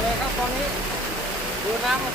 เลยครับตอนนี้ดูน้ำ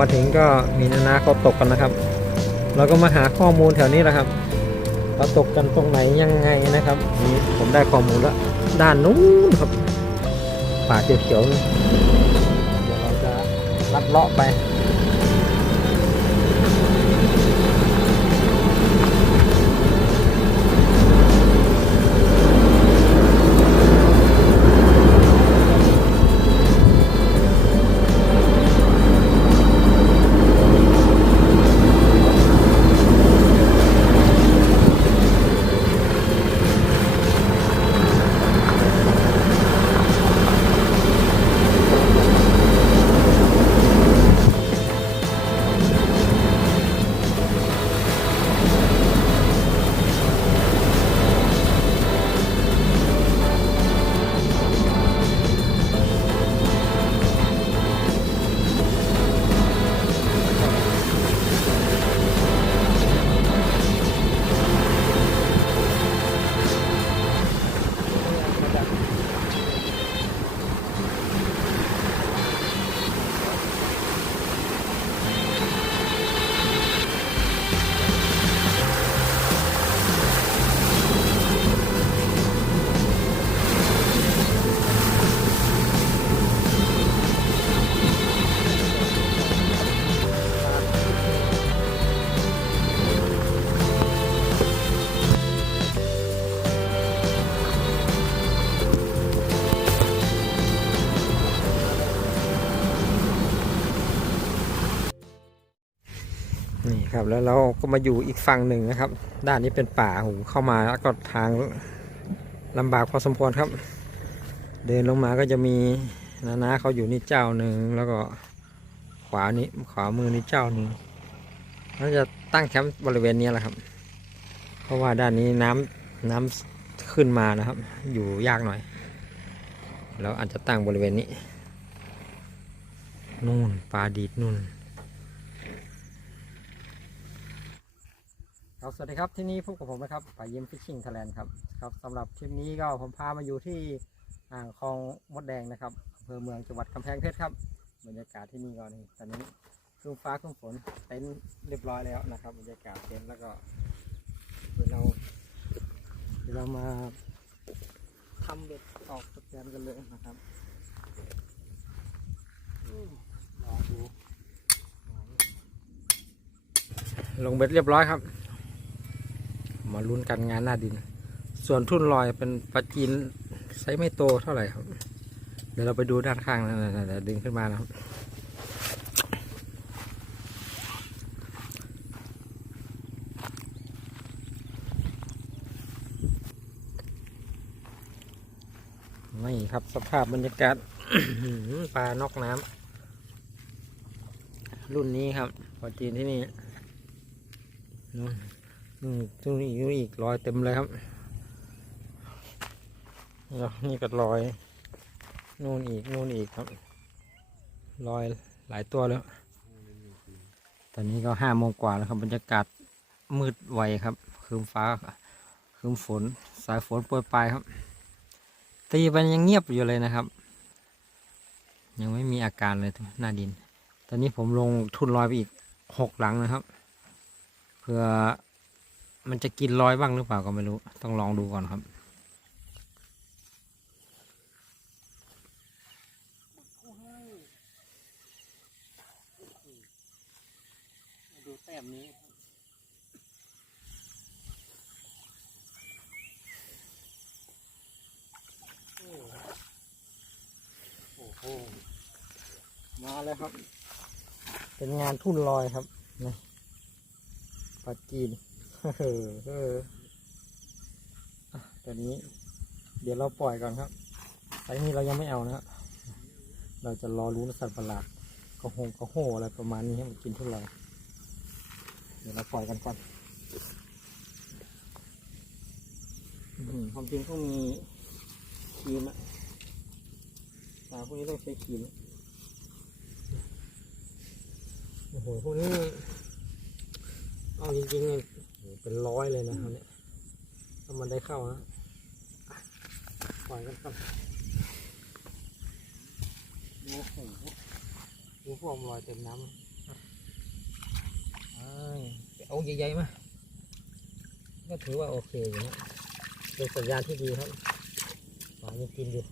มาถึงก็มีนานาเขาตกกันนะครับ เราก็มาหาข้อมูลแถวนี้แหละครับเราตกกันตรงไหนยังไงนะครับนี่ผมได้ข้อมูลแล้วด้านนู้นครับป่าเขียวๆเดี๋ยวเราจะลัดเลาะไป นี่ครับ แล้วเราก็มาอยู่อีกฝั่งหนึ่งนะครับ ด้านนี้เป็นป่าหูเข้ามาแล้วก็ทางลำบากพอสมควรครับ เดินลงมาก็จะมีนานาเขาอยู่นี่เจ้าหนึ่งแล้วก็ขวานี้ขวามือนี่เจ้าหนึ่งเราจะตั้งแคมป์บริเวณนี้แหละครับ เพราะว่าด้านนี้น้ำน้ำขึ้นมานะครับ อยู่ยากหน่อยเราอาจจะตั้งบริเวณนี้นู่นปลาดีดนู่น ครับสวัสดีครับที่นี่พบกับผมนะครับป่าเยี่ยมฟิชชิ่งไทยแลนด์ครับครับสำหรับทริปนี้ก็ผมพามาอยู่ที่อ่างคลองมดแดงนะครับอำเภอเมืองจังหวัดกำแพงเพชรครับบรรยากาศที่นี่ก็นี่ตอนนี้ครึ้มฟ้าครึ้มฝนเต็นท์เรียบร้อยแล้วนะครับบรรยากาศเต็นท์แล้วก็เดี๋ยวเราเดี๋ยวเรามาทำเบ็ดออกสแกนกันเลยนะครับอืมรอดูลงเบ็ดเรียบร้อยครับ มาลุ้นกันงานหน้าดิน ส่วนทุ่นลอยเป็นปลาจีนไซส์ไม่โตเท่าไหร่ครับ เดี๋ยวเราไปดูด้านข้างนะนะนะดึงขึ้นมานะครับ นี่ครับสภาพบรรยากาศปลานอกน้ำรุ่นนี้ครับปลาจีนที่นี่นู่น นี่ตรงนี้อีกรอยเต็มเลยครับแล้วนี่ก็รอยนู่นอีกนู่นอีกครับ รอยหลายตัวแล้ว ตอนนี้ก็ห้าโมงกว่าแล้วครับบรรยากาศมืดไวครับ คืมฟ้า คืมฝนสายฝนโปรยปลายครับ ตีไปยังเงียบอยู่เลยนะครับ ยังไม่มีอาการเลยหน้าดิน ตอนนี้ผมลงทุนลอยไปอีกหกหลังนะครับ เพื่อ มันจะกินรอยบ้างหรือเปล่าก็ไม่รู้ ต้องลองดูก่อนครับบนี้โอ้โหมาแล้วครับ เป็นงานทุ่นลอยครับนะปลาจีน เออตอนนี้ เดี๋ยวเราปล่อยก่อนครับไอ้นี้เรายังไม่เอานะครับเราจะรอรู้นสัตว์ประหลาดกระหงกระโหอะไรประมาณนี้ให้มันกินทุ่นลอยเดี๋ยวเราปล่อยกันก่อนความจริงต้องมีครีมอะปลาพวกนี้ต้องใช้ครีมโอ้โหพวกนี้เอาจริงๆ เนี่ยโอ้โหเป็นร้อยเลยนะครับเนี่ยถ้ามันได้เข้านะอะปล่อยกันก่อนโอ้โหดูพวกมันลอยเต็มน้ำอะอะไปเอาใหญ่ๆมาก็ถือว่าโอเคอยู่นะเป็นสัญญาณที่ดีครับปลายังกินอยู่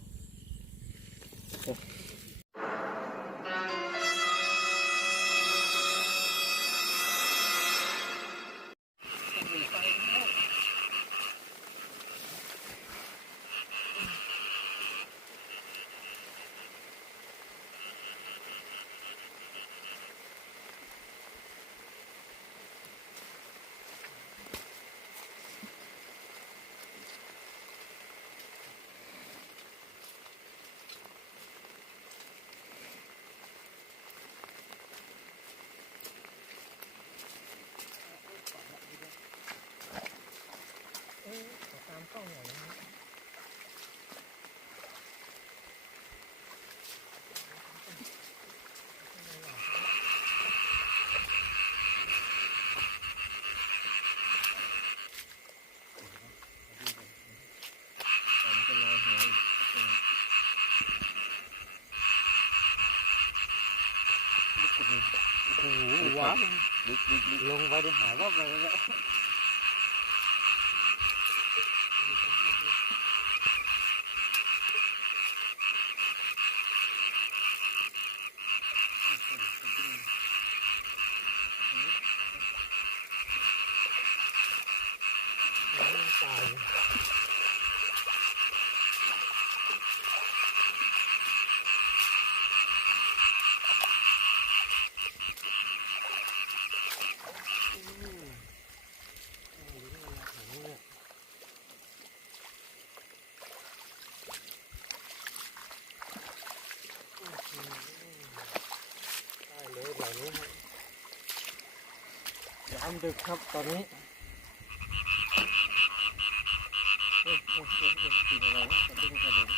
ตามกล้องหน่อยนะโอ้โหว้าว ลึกลึกลึกลงไปได้หาว่าไปแล้ว ตายได้เลยแบบ นี้ครับยามดึกครับตอนนี้เอ๊ะเอ๊ะเอ๊ะเอ๊ะกินอะไรวะกระดุมกระดุม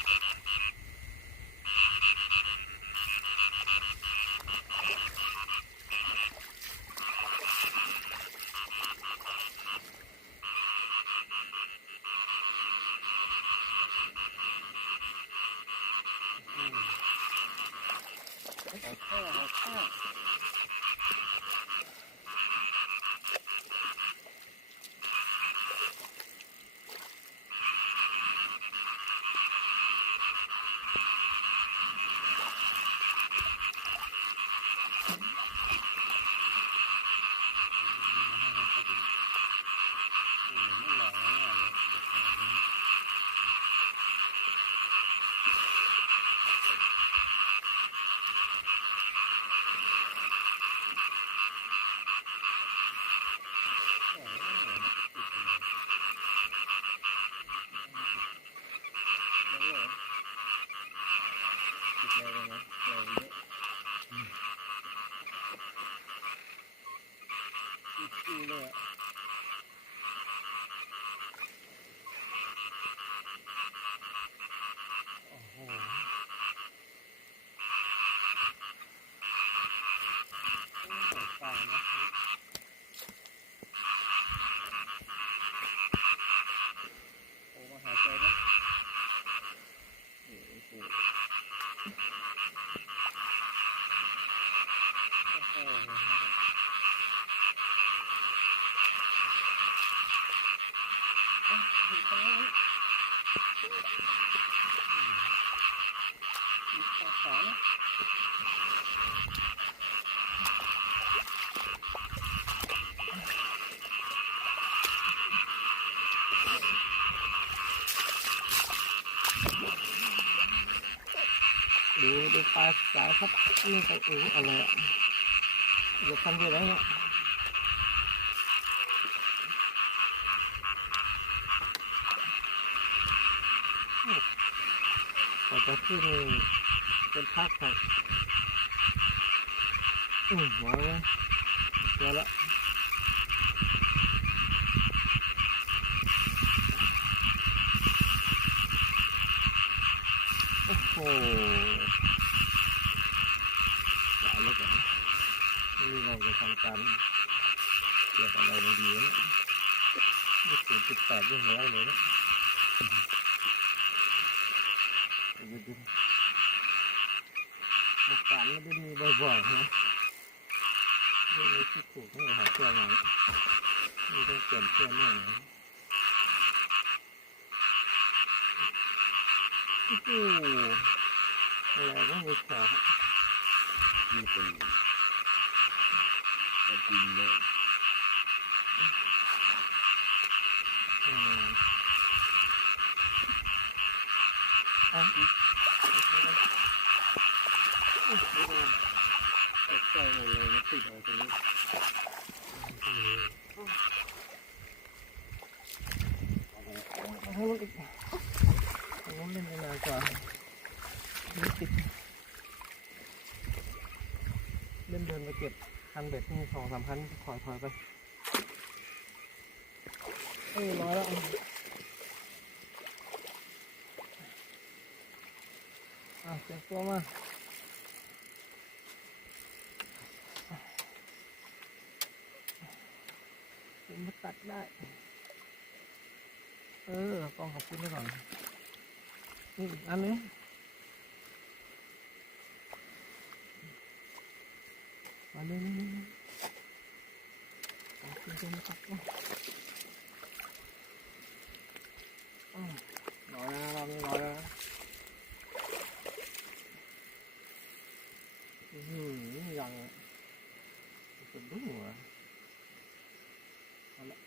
ายครับนี่ไปโอ้อะไรอะอย่าทำเยอะแล้วเนี่ยเราจะขึ้นเป็นพักครับอืมมาเลยเจอแล้วโอ้โหสายแล้วกันนี่เราจะทำ การเกี่ยวกับอะไรมาดีนะนี่ศูนย์จุดแปดยังแล้วเลยนะดูดูโอกาสไม่ได้มีบ่อยๆนะเรื่องนี้ที่ถูกต้องหาเสื้อมาไม่ต้องเปลี่ยนเสื้อแน่นะโอ้โหอะไรก็มีขานี่เป็น ปลาจินเนี่ยอืมอะอีกโอ้โหตกใจหมดเลยนะติดอะไรตรงนี้เอาให้มันอีกเอาให้มันเล่นไปนานกว่านี่ติดเล่นเดินไปเก็บคั นเบ็ดนี่สองสามคันถอยถอยไปเออร้อยแล้วอะเสียงตัวมาเสียงมาตัดได้ เออกล้องขอบคุณไว้ก่อนนี่อีกอันนี้ มาเลยนี่นี่นี่ขอบคุณเสียงมาตัดนะ อืมร้อยแล้วเราไม่ร้อยแล้วนะอือหือยังสะดุ้งเหรอเอาละ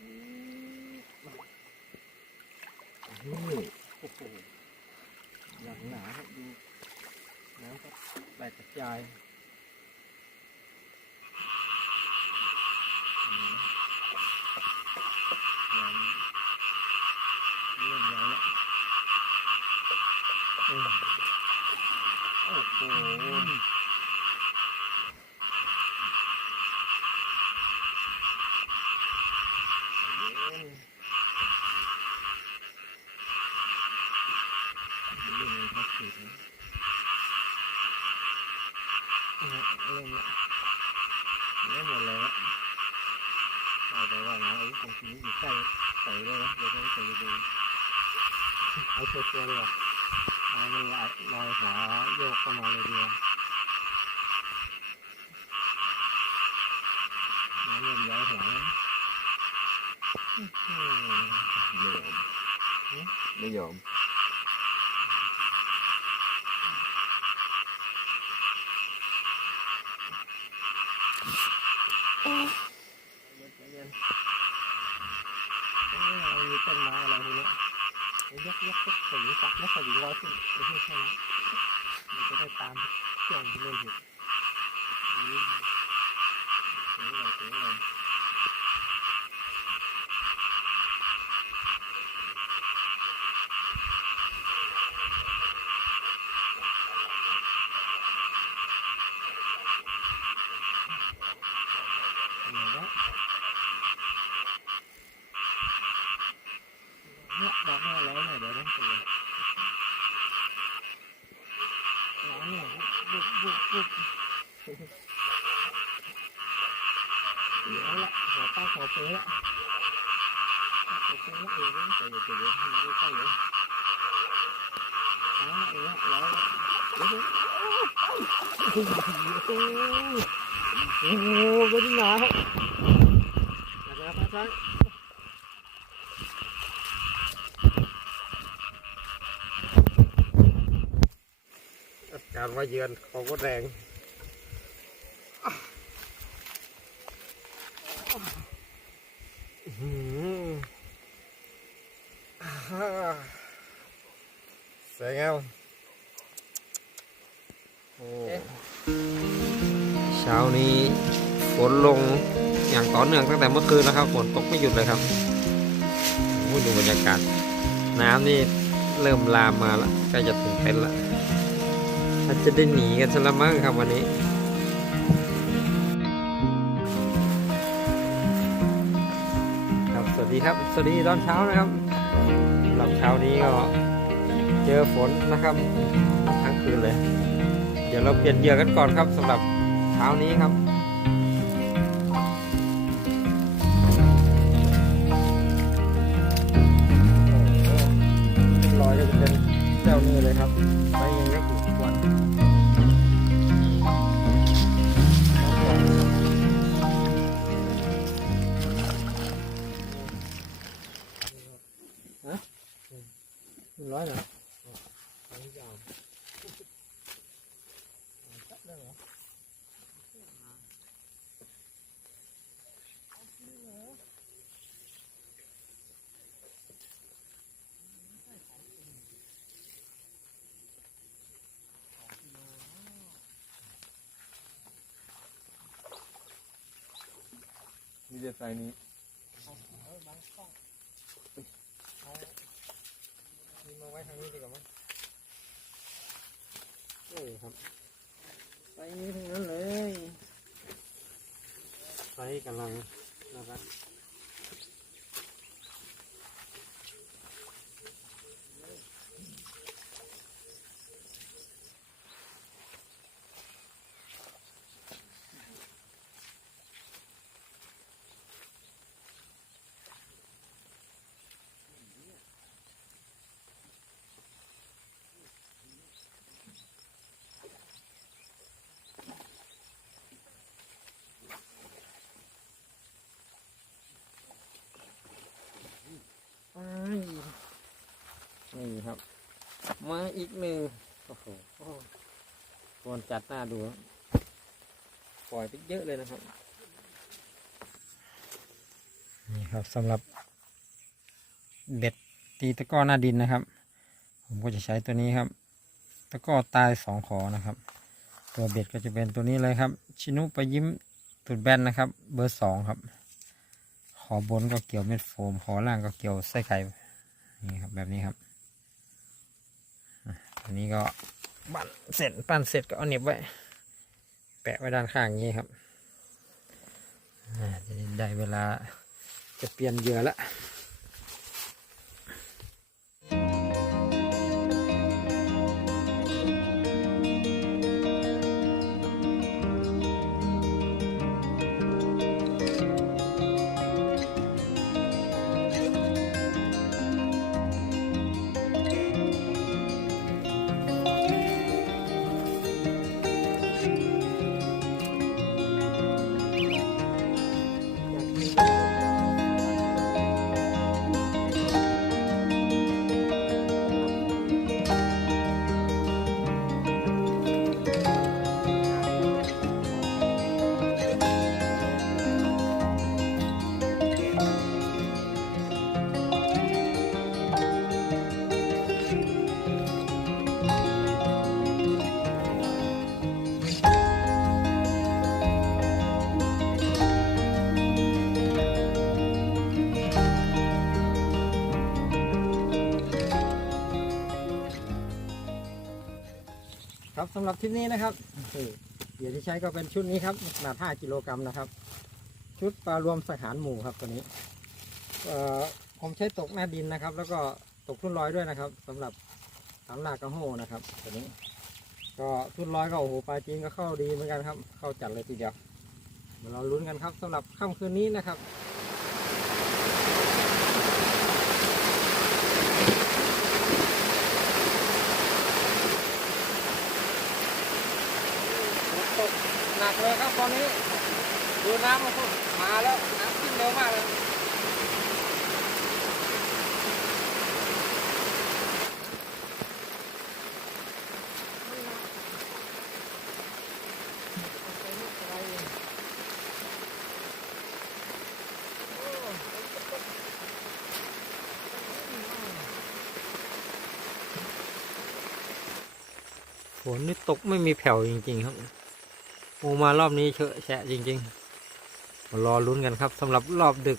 อืมนี่โอ้โหอย่างหนาครับดูน้ำก็แต กกระจายอืม ยังเริ่มย้ายแล้วเออโอ้โหเล่นมันพักสินะเออเริ่มละเริ่มหมดแล้ว เอาไปว่านะไอ้ตรงนี้อยู่ใกล้เตะเลยนะเดี๋ยวจะเตะดู เอาชัวร์ๆเลยอะเอามันลอยลอยหัวโยกเข้ามาเลยดีกว่าน้ำเริ่มย้อยหัวแล้วอื้อหือไม่ยอมไม่ยอม ใจเย็นเอ้ยเอามีต้นไม้อะไรพวกเนี้ยยกยกยกส วิงซักแล้วสวิงลอยขึ้นไม่ใช่นั้นมันจะได้ตามเครื่องที่เล่นอยู่นี่นี่อะไรนี่อะไรเหนื่ยแล้วเนี่ยดอกแม่ร้อยหน่ยเดี๋ยวต้องตีร้อย เนี่ยบุบบุบบุบเดี๋ยวละหัวป้าขอเป๊ะละขอเป๊ะละเองใจเย็นใจเย็นมาใกล้ๆเลยเอาละเองละร้อยละเดี๋ยวโอ้โหโอ้โหเป็นหนาครับนะครับท่านการว่าเยือนของก็แรงสวยงามโอ้เช้านี้ฝนลงอย่างต่อเนื่องตั้งแต่เมื่อคืนแล้วครับฝนตกไม่หยุดเลยครับดูบรรยากาศ น้ำนี่เริ่มลามมาแล้วใกล้จะถึงเต็นท์ละถ้าจะได้หนีกันซะละมั้งครับวันนี้ครับสวัสดีครับสวัสดีตอนเช้านะครับหรับเช้านี้ก็เจอฝนนะครับทั้งคืนเลย เดี๋ยวเราเปลี่ยนเหยื่อกันก่อนครับสำหรับเช้านี้ครับลอยก็จะเป็นเจ้านี้เลยครับไปยังเล็กอยู่ มีแต่ไซนี้มีมาไว้ทางนี้ดีกว่ามั้งเออครับไปนี้ทั้งนั้นเลยไซกำลังนะครับ ไปนี่ครับ มาอีกหนึ่งโอ้โหควรจัดหน้าดู ปล่อยไปเยอะเลยนะครับ นี่ครับสำหรับเบ็ดตีตะก้อหน้าดินนะครับ ผมก็จะใช้ตัวนี้ครับ ตะก้อตายสองขอนะครับ ตัวเบ็ดก็จะเป็นตัวนี้เลยครับ ชินุไปยิ้มตุดแบนนะครับ เบอร์สองครับ ขอบนก็เกี่ยวเม็ดโฟม ขอล่างก็เกี่ยวไส้ไข่นี่ครับแบบนี้ครับ อันนี้ก็ปั้นเสร็จปั้นเสร็จก็เอาเน็บไว้ แปะไว้ด้านข้างอย่างนี้ครับอ่าจะได้เวลาจะเปลี่ยนเหยื่อละ ครับสำหรับทริปนี้นะครับนี่เหยื่อที่ใช้ก็เป็นชุดนี้ครับขนาด 5 กิโลกรัมนะครับ ชุดปลารวมสหารหมูครับตัวนี้ผมใช้ตกหน้าดินนะครับ แล้วก็ตกทุ่นลอยด้วยนะครับสำหรับสามลากกระโหนะครับตัวนี้ ก็ทุ่นลอยก็โอ้โหปลาจีนก็เข้าดีเหมือนกันครับ เข้าจัดเลยทีเดียวเดี๋ยวเราลุ้นกันครับสำหรับค่ำคืนนี้นะครับ แล้วตอนนี้ดูน้ำมันก็มาแล้วน้ำขึ้นเร็วมากเลยฝนนี่ตกไม่มีแผ่วจริง ๆ ครับ โอมารอบนี้เชอะแฉะจริงๆมารอลุ้นกันครับสำหรับรอบดึก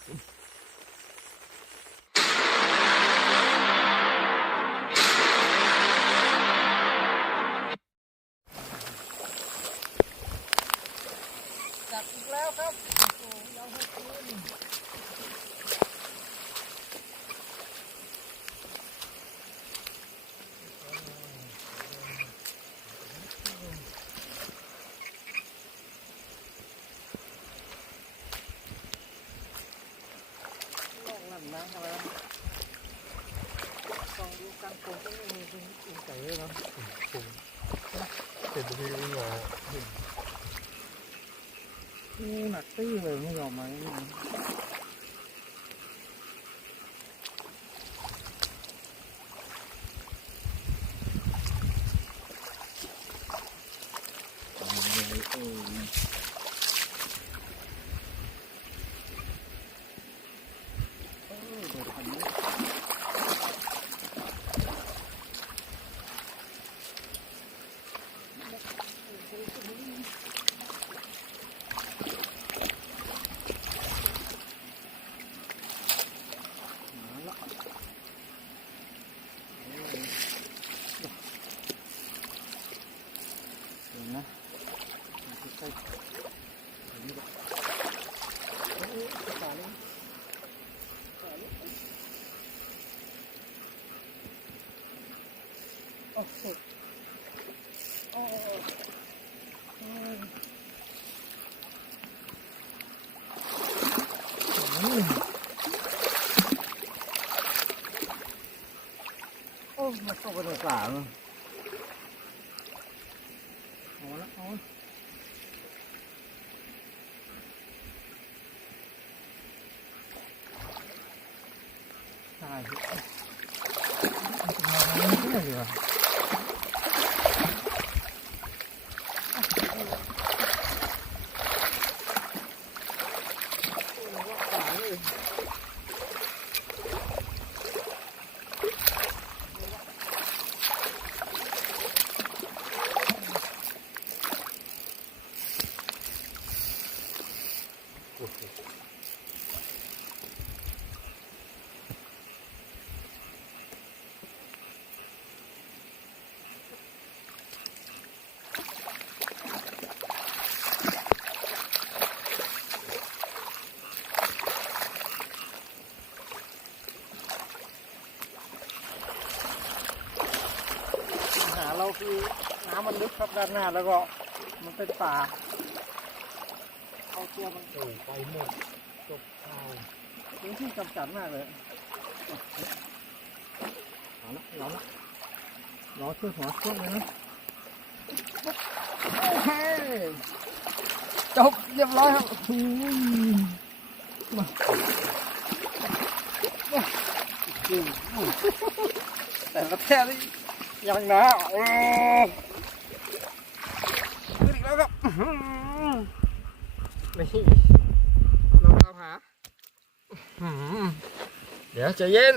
ใจเลยเนาะผมเป็นที่รู้ว่านี่หนักตื้อเลยไม่ยอมมานี่นะ โอ้ย เออเดี๋ยวทำนี้มาละเดี๋ยวนะใกล้ๆอันนี้ก็โอ้ยตายแล้ว โอ้โหโอ้โอ้มาเข้าไปในสามเอาละเอาละตายมันจะมาไม่ได้เลยว่ะ ปัญหาเรา คือน้ำมันลึกครับด้านหน้าแล้วก็มันเป็นป่าเอาตัวมันโอ้ไปหมดจบข่าวพื้นที่จำกัดมากเลยเอาละเอาละรอช่วยหัวช่วยเลยนะโอเคจบเรียบร้อยครับอืมมามาอืมแต่ละแท่นี่ ยังนะโอ้ขึ้นอีกแล้วครับนี่เราตามหาเดี๋ยวจะเย็น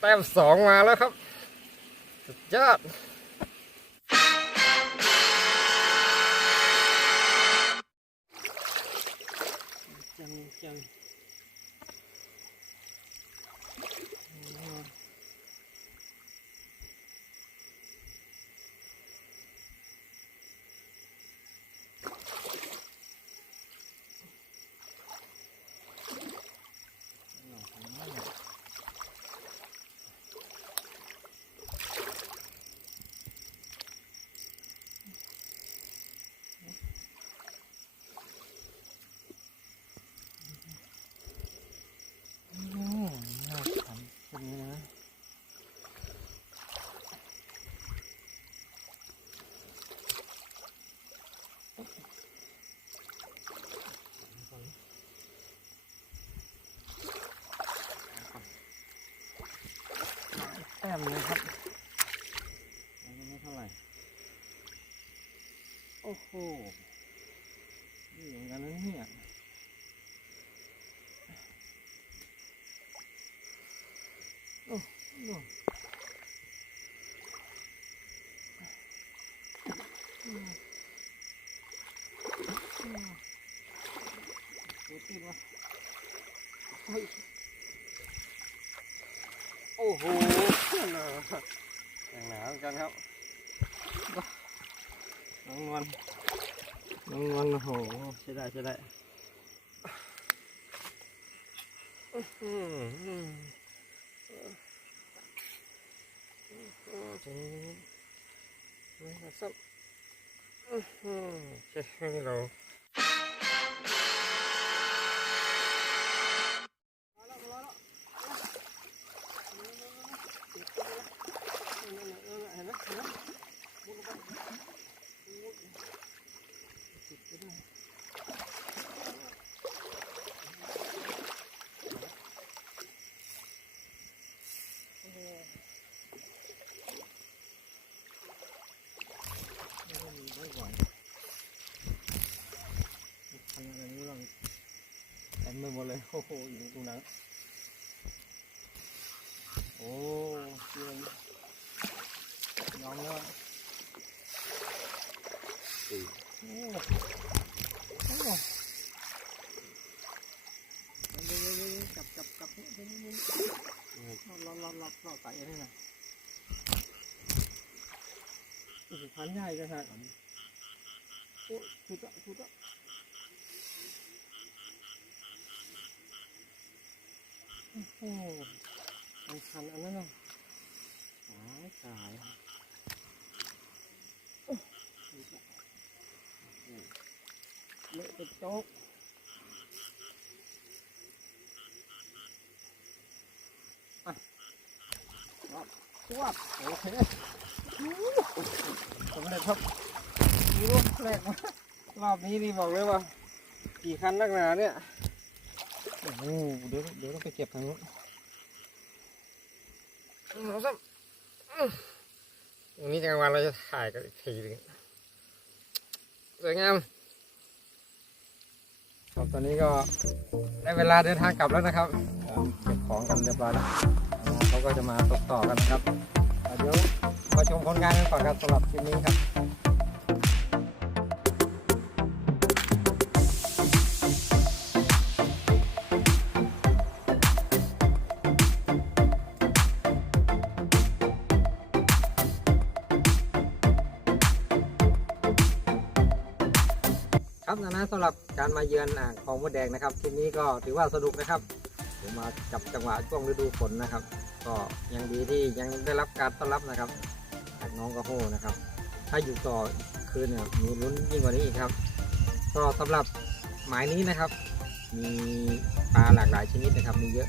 แต้มสองมาแล้วครับ สุดยอด นนะครับไม่เท่าไหร่ โอ้โห นี่เหมือนกันเลยเนี่ยโอ้โหโอ้โห กันครับน้องนวลน้องนวลโอ้โหใช่ได้ใช่ได้อื้อหือถึงนี่นะครับอื้อหือโอเคให้เรามาแล้วมาแล้วเห็นไหมเห็นไหมมุดลงไปมุดติดไปด้วยโอ้โหไม่ได้มีบ่อยๆทำอะไรนี่บ้าง เต็มไปหมดเลย โอ้โหอยู่ตรงนั้นโอ้เชื่องยอมแล้วโอ้โอ้โอ้เดี๋ยวเดี๋ยวเดี๋ยวจับจับจับนี่นี่นี่รอรอรอรอไต่นี่นะโอ้โหพันใหญ่เลยฮะโอ้สุดอะสุดอะ โอ้มันคันอันนั้นน่ะตายตายเละเป็นโจ๊กอะรอบทวโอเคสำเร็จครับนี่ลูกแรกรอบนี้นี่บอกเลยว่ากี่คันนักหนาเนี่ย โอ้โหเดี๋ยวเดี๋ยวต้องไปเก็บทางนู้นเอาสักวันนี้กลางวันเราจะถ่ายกันอีกทีหนึงสวยงามครับตอนนี้ก็ได้เวลาเดินทางกลับแล้วนะครับเก็บของกันเรียบร้อยแล้วเขาก็จะมาตกต่อกันนะครับอะเดี๋ยวมาชมผลงานกันก่อนครับสำหรับคลิปนี้ครับ นะนะสำหรับการมาเยือนอ่างคลองมดแดงนะครับคลิปนี้ก็ถือว่าสนุกนะครับผมมาจับจังหวะช่วงฤดูฝนนะครับ ก็ยังดีที่ยังได้รับการต้อนรับนะครับจากน้องกระโหนะครับ ถ้าอยู่ต่อคืนเนี่ยมีลุ้นยิ่งกว่านี้อีกครับ ก็สำหรับหมายนี้นะครับ มีปลาหลากหลายชนิดนะครับมีเยอะ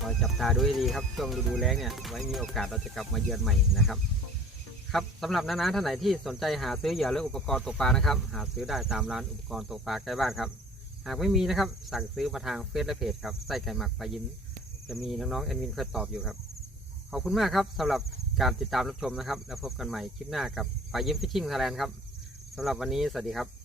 ก็จับตาดูให้ดีครับช่วงฤดูแล้งเนี่ยไว้มีโอกาสเราจะกลับมาเยือนใหม่นะครับ ครับสำหรับน้าๆท่านไหนที่สนใจหาซื้อเหยื่อและอุปกรณ์ตกปลานะครับ หาซื้อได้ตามร้านอุปกรณ์ตกปลาใกล้บ้านครับ หากไม่มีนะครับ สั่งซื้อมาทางเฟซและเพจครับไส้ไก่หมักปลายิ้ม จะมีน้องๆแอดมินคอยตอบอยู่ครับ ขอบคุณมากครับสำหรับการติดตามรับชมนะครับ แล้วพบกันใหม่คลิปหน้ากับปลายิ้มฟิชชิ่งไทยแลนด์ครับสำหรับวันนี้สวัสดีครับ